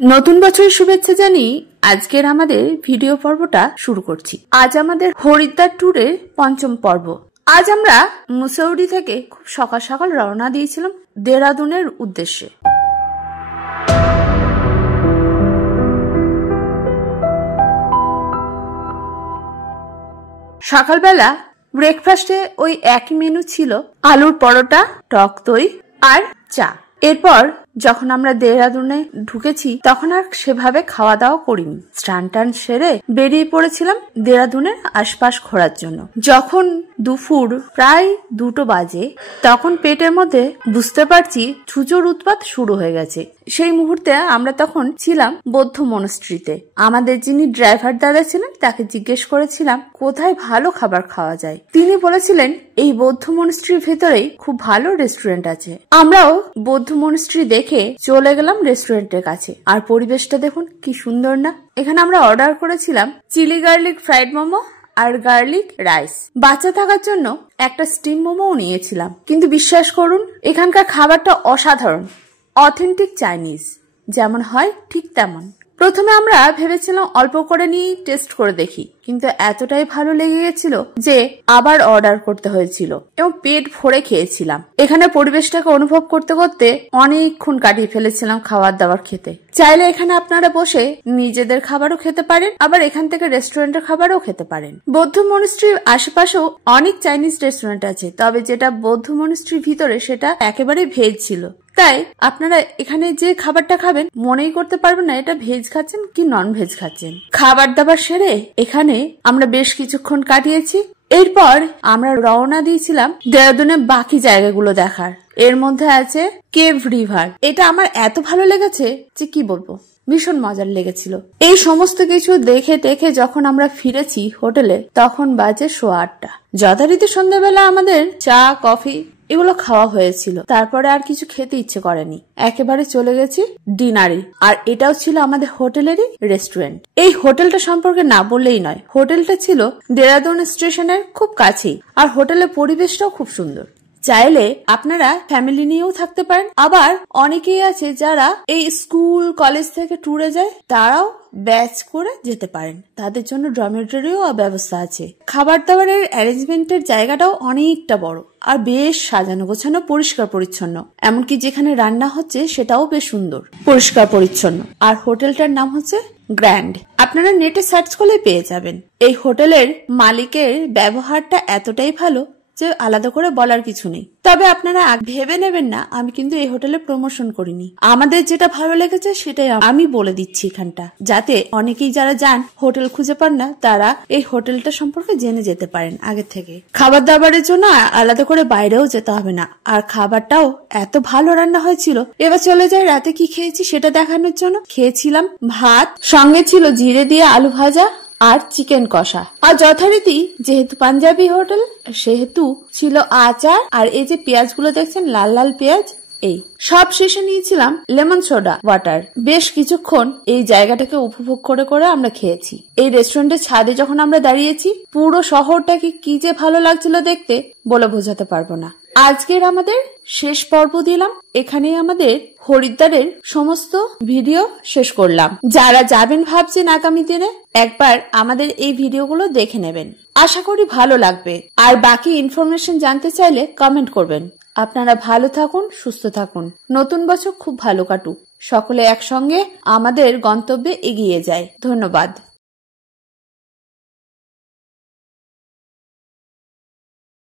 নতুন বছরের শুভেচ্ছা জানিয়ে আজকের আমাদের ভিডিও পর্বটা শুরু করছি। আজ আমাদের হরিদ্বার ট্যুরের পঞ্চম পর্ব। আজ আমরা মুসৌরি থেকে খুব সকাল সকাল রওনা দিয়েছিলাম দেহরাদুনের উদ্দেশ্যে। সকালবেলা ব্রেকফাস্টে ওই একই মেনু ছিল, আলুর পরোটা, টক দই আর চা। এরপর যখন আমরা দেহরাদুনে ঢুকেছি তখন আর সেভাবে খাওয়া দাওয়া করিনি। স্নান টান সেরে বেরিয়ে পড়েছিলাম দেহরাদুনের আশপাশ ঘোরার জন্য। যখন দুপুর প্রায় 2টো বাজে তখন পেটের মধ্যে বুঝতে পারছি ছুঁচোর উৎপাত শুরু হয়ে গেছে। সেই মুহূর্তে আমরা তখন ছিলাম বৌদ্ধ মনস্ট্রিতে। আমাদের যিনি ড্রাইভার দাদা ছিলেন তাকে জিজ্ঞেস করেছিলাম কোথায় ভালো খাবার খাওয়া যায়। তিনি বলেছিলেন এই বৌদ্ধ মনস্ট্রির ভেতরেই খুব ভালো রেস্টুরেন্ট আছে। আমরাও বৌদ্ধ মনস্ট্রি দেখে চলে গেলাম রেস্টুরেন্টের কাছে। আর পরিবেশটা দেখুন কি সুন্দর না। এখানে আমরা অর্ডার করেছিলাম চিলি গার্লিক ফ্রাইড মোমো আর গার্লিক রাইস। বাচ্চা থাকার জন্য একটা স্টিম মোমোও নিয়েছিলাম। কিন্তু বিশ্বাস করুন এখানকার খাবারটা অসাধারণ, অথেন্টিক চাইনিজ যেমন হয় ঠিক তেমন। প্রথমে আমরা ভেবেছিলাম অল্প করে নিয়ে টেস্ট করে দেখি, কিন্তু এতটাই ভালো লেগে গেছিল যে আবার অর্ডার করতে হয়েছিল এবং পেট ভরে খেয়েছিলাম। এখানে পরিবেশটাকে অনুভব করতে করতে অনেকক্ষণ কাটিয়ে ফেলেছিলাম খাবার দাবার খেতে। চাইলে এখানে আপনারা বসে নিজেদের খাবারও খেতে পারেন, আবার এখান থেকে রেস্টুরেন্টের খাবারও খেতে পারেন। বৌদ্ধ মনস্ট্রির আশেপাশেও অনেক চাইনিজ রেস্টুরেন্ট আছে, তবে যেটা বৌদ্ধ মনস্ট্রির ভিতরে সেটা একেবারে ভেজ ছিল। তাই আপনারা এখানে যে খাবারটা খাবেন মনেই করতে পারবেন না এটা ভেজ খাচ্ছেন কি নন ভেজ খাচ্ছেন। খাবার দাবার সেরে এখানে আমরা বেশ কিছুক্ষণ কাটিয়েছি। এরপর আমরা রওনা দিয়েছিলাম দেহরাদুনের বাকি জায়গাগুলো দেখার। এর মধ্যে আছে কেভ রিভার। এটা আমার এত ভালো লেগেছে যে কি বলবো, ভীষণ মজার লেগেছিল। এই সমস্ত কিছু দেখে দেখে যখন আমরা ফিরেছি হোটেলে তখন বাজে 8:15। যথারীতি সন্ধ্যাবেলা আমাদের চা কফি এগুলো খাওয়া হয়েছিল। তারপরে আর কিছু খেতে ইচ্ছে করেনি, একেবারে চলে গেছি ডিনারে। আর এটাও ছিল আমাদের হোটেলেরই রেস্টুরেন্ট। এই হোটেলটা সম্পর্কে না বললেই নয়, হোটেলটা ছিল দেহরাদুন স্টেশনের খুব কাছেই। আর হোটেলের পরিবেশটাও খুব সুন্দর। চাইলে আপনারা ফ্যামিলি নিয়েও থাকতে পারেন, আবার অনেকেই আছে যারা এই স্কুল কলেজ থেকে ট্যুরে যায় তারাও ব্যাচ করে যেতে পারেন। তাদের জন্য ডরমিটরিও ব্যবস্থা আছে। খাবার দাবারের অ্যারেঞ্জমেন্টের জায়গাটাও অনেকটা বড় আর বেশ সাজানো গোছানো, পরিষ্কার পরিচ্ছন্ন। এমনকি যেখানে রান্না হচ্ছে সেটাও বেশ সুন্দর, পরিষ্কার পরিচ্ছন্ন। আর হোটেলটার নাম হচ্ছে গ্র্যান্ড। আপনারা নেটে সার্চ করলে পেয়ে যাবেন। এই হোটেলের মালিকের ব্যবহারটা এতটাই ভালো যে আলাদা করে বলার কিছু নেই। তবে আপনারা ভেবে নেবেন না আমি কিন্তু এই হোটেলে প্রমোশন করিনি। আমাদের যেটা ভালো লেগেছে সেটাই আমি বলে দিচ্ছি এখানটা, যাতে অনেকেই যারা যান হোটেল খুঁজে পান না তারা এই হোটেলটা সম্পর্কে জেনে যেতে পারেন আগে থেকে। খাবার দাবারের জন্য আলাদা করে বাইরেও যেতে হবে না। আর খাবারটাও এত ভালো রান্না হয়েছিল। এবার চলে যাই রাতে কি খেয়েছি সেটা দেখানোর জন্য। খেয়েছিলাম ভাত, সঙ্গে ছিল জিরে দিয়ে আলু ভাজা আর চিকেন কষা। আর যথারীতি যেহেতু পাঞ্জাবি হোটেল সেহেতু ছিল আচার। আর এই যে পেঁয়াজগুলো দেখছেন লাল লাল পেঁয়াজ, এই সব শেষে নিয়েছিলাম লেমন সোডা ওয়াটার। বেশ কিছুক্ষণ এই জায়গাটাকে উপভোগ করে করে আমরা খেয়েছি। এই রেস্টুরেন্টের ছাদে যখন আমরা দাঁড়িয়েছি পুরো শহরটাকে কি যে ভালো লাগছিল দেখতে বলে বোঝাতে পারবো না। আজকের আমাদের শেষ পর্ব দিলাম। এখানেই আমাদের হরিদ্বারের সমস্ত ভিডিও শেষ করলাম। যারা যাবেন ভাবছেন আগামী দিনে একবার আমাদের এই ভিডিওগুলো দেখে নেবেন, আশা করি ভালো লাগবে। আর বাকি ইনফরমেশন জানতে চাইলে কমেন্ট করবেন। আপনারা ভালো থাকুন, সুস্থ থাকুন। নতুন বছর খুব ভালো কাটুক। সকলে একসঙ্গে আমাদের গন্তব্যে এগিয়ে যায়। ধন্যবাদ।